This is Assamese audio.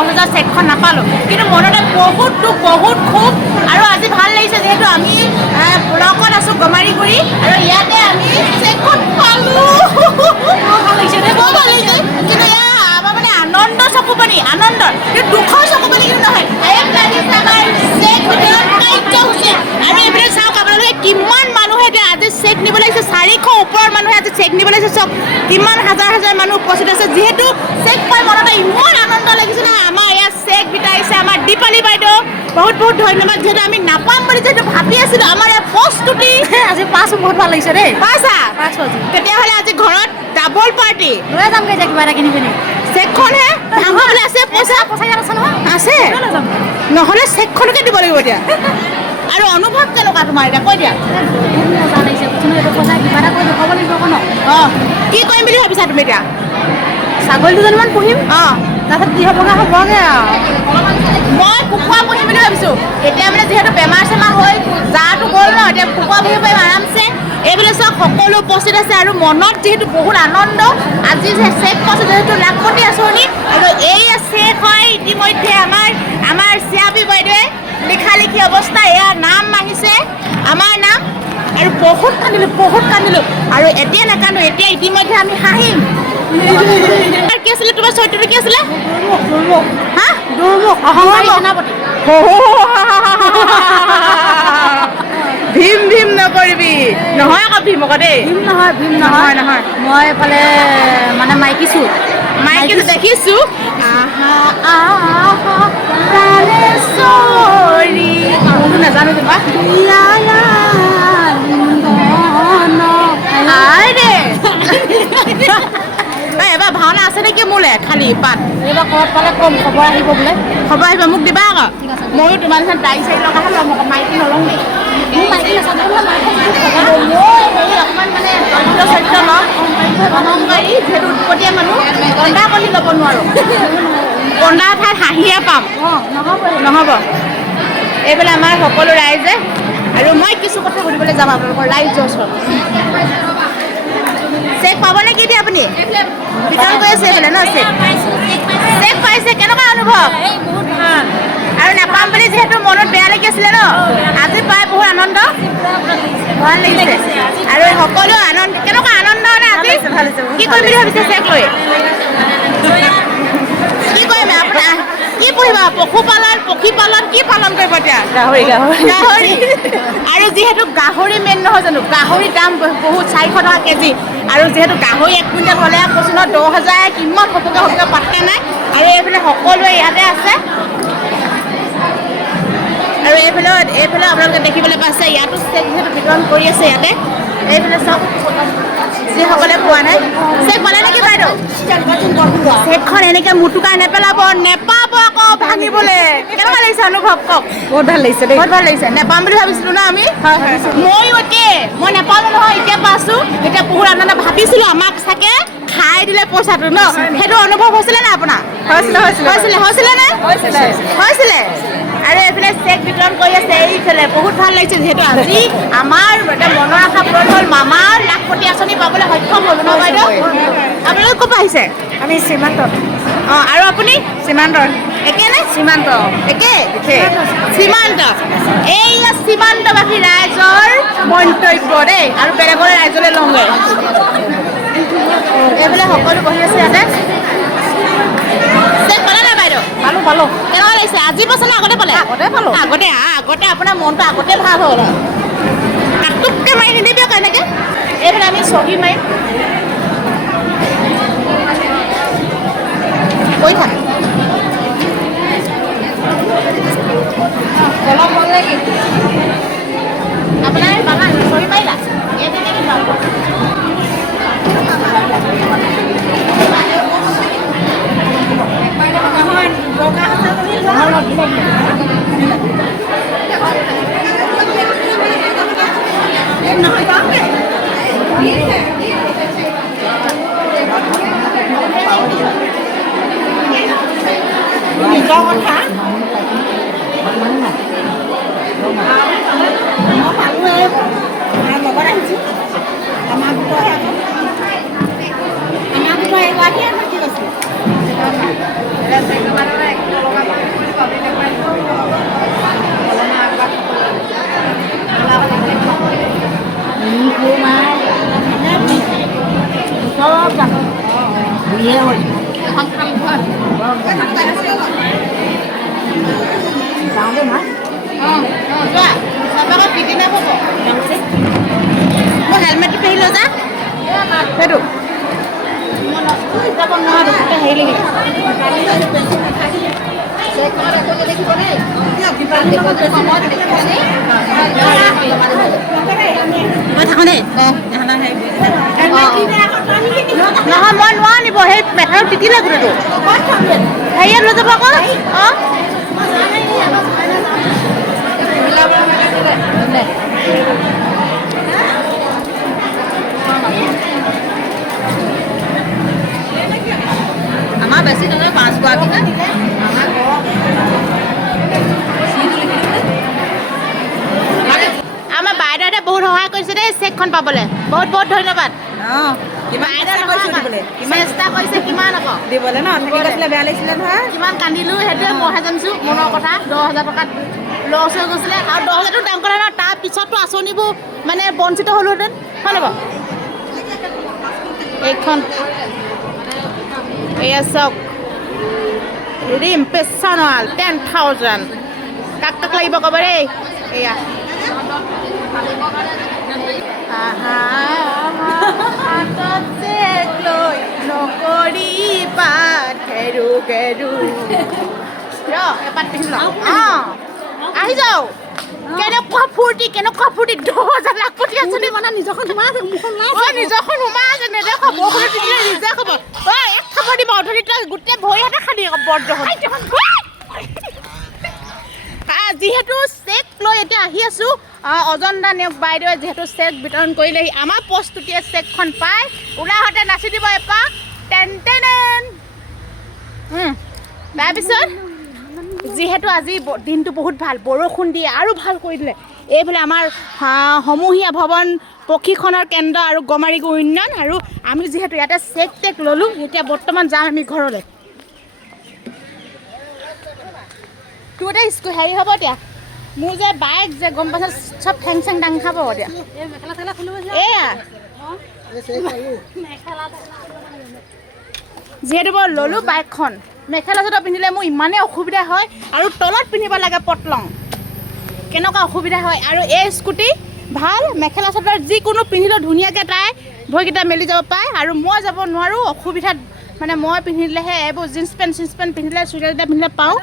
10,000 চেকখন নাপালোঁ কিন্তু মনতে বহুত দুখ বহুত ক্ষোভ আৰু আজি ভাল লাগিছে যিহেতু আমি ব্লকত আছোঁ গমাৰিগুৰি আৰু ইয়াতে আমি চেকখন পালোঁ ভাল লাগিছে বৰ ভাল লাগিছে কিন্তু আমাৰ মানে আনন্দ চকুপানী আনন্দ কিন্তু দুখৰ চকুপানী কিন্তু নহয় আমাৰ চেক কাৰ্যসূচী আৰু এইফালে চাওক আপোনালোকে কিমান মানুহে আজি চেক নিব লাগিছে 400 ওপৰৰ মানুহে আজি চেক নিব লাগিছে চাওক কিমান হাজাৰ হাজাৰ মানুহ উপস্থিত আছে যিহেতু চেক পাই মনতে ইমান আনন্দ লাগিছে নহয় আমাৰ ইয়াত চেক বিটাইছে আমাৰ দীপালী বাইদেউ বহুত বহুত ধন্যবাদ যিহেতু আমি নাপাম বুলি যিহেতু ভাবি আছিলোঁ আমাৰ ইয়াত প্ৰস্তুতি আজি পাঁচ বহুত ভাল লাগিছে দেই পাঁচ আজি তেতিয়াহ'লে আজি ঘৰত ডাবল পাৰ্টি লৈ যামগৈ এতিয়া কিবা এটা কিনি পিনি চেকখনহে ভাঙিবলৈ আছে পইচা ইয়াত আছে নহয় আছে নহ'লে চেকখনকে দিব লাগিব এতিয়া আৰু অনুভৱ কেনেকুৱা তোমাৰ এতিয়া কৈ দিয়া কিবা এটা কৰি দেখুৱাব লাগিব আকৌ ন অঁ কি কৰিম বুলি ভাবিছা তুমি এতিয়া ছাগলী দুজনীমান পুহিম অঁ তাৰপিছত কি হ'বগৈ হ'বগৈ আৰু মই কুকুৰা পুহিম বুলি ভাবিছোঁ এতিয়া মানে যিহেতু বেমাৰ চেমাৰ হৈ জাটো গ'ল ন এতিয়া কুকুৰা পুহিব পাৰিম আৰামছে এইবিলাক চব সকলো উপস্থিত আছে আৰু মনত যিহেতু বহুত আনন্দ আজি যে চেক পাইছোঁ যিহেতু লাখপতি আঁচনি আৰু এই চেক হয় ইতিমধ্যে আমাৰ চিয়াবী বাইদেৱে লিখা লিখি অৱস্থা এয়া নাম আহিছে আমাৰ নাম আৰু বহুত কান্দিলোঁ আৰু এতিয়া নাকান্দো এতিয়া ইতিমধ্যে আমি হাঁহিম কি আছিলে তোমাৰ চৰিত্ৰটো কি আছিলে হা দুৰ্মুখ অহংকাৰী সেনাপতি ভীম ভীম নকৰিবি নহয় আকৌ ভীম আকৌ দেই ভীম নহয় মই এইফালে মানে মাইকী দেখিছোঁ নাজানো কিবা এবাৰ ভাওনা আছে নেকি মোলে খালি পাত এইবাৰ ঘৰত পালে কম খবৰ আহিব বোলে খবৰ আহিব মোক দিবা আকৌ ময়ো তোমাৰ নিচিনা দাড়ি চাৰি লগা হ'লে মাইকী নলওঁ দেই মাইকী অকণমান মানে চৰিত্ৰ লওঁ অহংকাৰী যিহেতু উৎপতীয়া মানুহ কন্দা কলি ল'ব নোৱাৰোঁ কন্দা ঠাইত হাঁহিয়ে পাম নহ'ব এইফালে আমাৰ সকলো ৰাইজে আৰু মই কিছু কথা সুধিবলৈ যাম আপোনালোকৰ ৰাইজৰ ওচৰত চেক পাব নে কি দিয়ে আপুনি বিতৰণ কৰি আছে এইফালে ন চেক পাইছে কেনেকুৱা অনুভৱ বহুত ভাল আৰু নাপাম বুলি যিহেতু মনত বেয়া লাগি আছিলে ন আজি পাই বহুত আনন্দ ভাল লাগিছে আৰু সকলো আনন্দ কেনেকুৱা আনন্দ নে আজি কি কৰিম বুলি ভাবিছে চেক লৈ কি কৰিম আপোনাৰ কি পুহিবা পশুপালন কি পালন কৰিব এতিয়া গাহৰি আৰু যিহেতু গাহৰি মেইন নহয় জানো গাহৰিৰ দাম বহুত 400 টকা কেজি আৰু যিহেতু গাহৰি 1 কুইণ্টেল হ'লে কৈছোঁ ন 10,000 কিমান হ'বগৈ পাত্তা নাই আৰু এইফালে সকলোৱে ইয়াতে আছে আৰু এইফালে আপোনালোকে দেখিবলৈ পাইছে ইয়াতো চেক যিহেতু বিতৰণ কৰি আছে ইয়াতে এইফালে চব যিসকলে পোৱা নাই চেক পালে নেকি বাইদেউ চেকখন এনেকৈ মুটুকাই নেপাব আকৌ ভাঙিবলৈ কেনেকুৱা লাগিছে অনুভৱ কওক বহুত ভাল লাগিছে দেই বহুত ভাল লাগিছে নেপাম বুলি ভাবিছিলোঁ ন আমি ময়ো একেই মই নেপালোঁ নহয় এতিয়া পাইছোঁ এতিয়া বহুত আনন্দ ভাবিছিলোঁ আমাক চাগে খাই দিলে পইচাটো ন সেইটো অনুভৱ হৈছিলে নে আপোনাৰ হৈছিলে আৰু এইফালে চেক বিতৰণ কৰি আছে এইফালে বহুত ভাল লাগিছে যিহেতু আজি আমাৰ মনৰ আশা পূৰণ হ'ল মামাৰ লাখপতি আঁচনি পাবলৈ সক্ষম হ'ল ন বাইদেউ আপোনালোক ক'ৰ পৰা আহিছে আমি সীমান্তত অঁ আৰু আপুনি সীমান্তৰ একে নে সীমান্ত একে সীমান্ত এইয়া সীমান্তবাসী ৰাইজৰ মন্তব্য দেই আৰু বেলেগৰ ৰাইজলৈ লওঁগৈ এইফালে সকলো বহি আছে ইয়াতে চেক পালে নাই বাইদেউ পালোঁ কেনেকুৱা লাগিছে আজি পাইছে নে আগতে পালে আগতে আপোনাৰ মনটো আগতে ভাল হ'ল কাটুককৈ মাৰি নিদিবি আকৌ এনেকৈ এইফালে আমি চহী মাৰিম কৈ থাক অলপ হ'ল নেকি আপোনাৰ পালা চহী মাৰিলা ইয়াতে নেকি ভাল যাওঁতে মা যোৱা চাবাক পিটি নাপাব মোৰ হেলমেটটো পিন্ধি লৈ যা সেইটো যাব নোৱাৰোঁ হেৰি লাগি মই থাকোঁ দেই নহয় মই নোৱাৰো নিব সেই মেথাটো তিতিলে গোটেইটো হেৰিয়াত লৈ যাব আকৌ অঁ আমাৰ বেছি নহয় 5 গৰাকীহে আমাৰ বাইদেউহঁতে বহুত সহায় কৰিছে দেই চেকখন পাবলৈ বহুত বহুত ধন্যবাদ চেষ্টা কৰিছে কিমান আকৌ দিবলৈ ন থাকি গৈছিলে বেয়া লাগিছিলে নহয় কিমান কান্দিলোঁ সেইটোৱে মইহে জানিছোঁ মনৰ কথা 10,000 টকাত লছ হৈ গৈছিলে আৰু 10,000টো ডাঙৰ কথা নহয় তাৰ পিছততো আঁচনিবোৰ মানে বঞ্চিত হ'লোহেঁতেন হয় নাই বাৰু এইখন এয়া চাওক ৰিম পেচানল 10,000 কাক কাক লাগিব ক'ব দেই এয়া হাতত চেক লৈ নকৰিবা ঘেৰু ঘেৰু ৰ এপাত পিন্ধি লওঁ অঁ আহি যাওঁ কেনেকুৱা ফূৰ্তি 10,000 লাখপতি আঁচনি মানে নিজৰখন সোমাই আছে মুখখন নিজৰখন সোমাই আছে নেদেখ বৰষুণে তিতিলে নিজে খবৰ এক খবৰ দিব অথনি তই গোটেই ভৰি হাতে খালি বৰদখন যিহেতু চেক লৈ এতিয়া আহি আছোঁ অজন্তা নেওগ বাইদেৱে যিহেতু চেক বিতৰণ কৰিলেহি আমাৰ প্ৰস্তুতিয়ে চেকখন পাই ওলাহতে নাচি দিব এপাক টেন টেন তাৰপিছত যিহেতু আজি দিনটো বহুত ভাল বৰষুণ দিয়ে আৰু ভাল কৰি দিলে এইফালে আমাৰ সমূহীয়া ভৱন প্ৰশিক্ষণৰ কেন্দ্ৰ আৰু গমাৰিগুৰি উন্নয়ন আৰু আমি যিহেতু ইয়াতে চেক টেক ল'লোঁ এতিয়া বৰ্তমান যাম আমি ঘৰলৈ তোৰ এতিয়া হেৰি হ'ব এতিয়া মোৰ যে বাইক যে গম পাইছ চব ঠেং চেং দাং খাব এতিয়া এয়া যিহেতু মই ল'লোঁ বাইকখন মেখেলা চাদৰ পিন্ধিলে মোৰ ইমানেই অসুবিধা হয় আৰু তলত পিন্ধিব লাগে পটলং কেনেকুৱা অসুবিধা হয় আৰু এই স্কুটি ভাল মেখেলা চাদৰ যিকোনো পিন্ধিলেও ধুনীয়াকৈ তাই ভৰিকেইটা মেলি যাব পাৰে আৰু মই যাব নোৱাৰোঁ অসুবিধাত মানে মই পিন্ধিলেহে এইবোৰ জিন্স পেণ্ট পিন্ধিলে চুইটাৰ পিন্ধিলে পাওঁ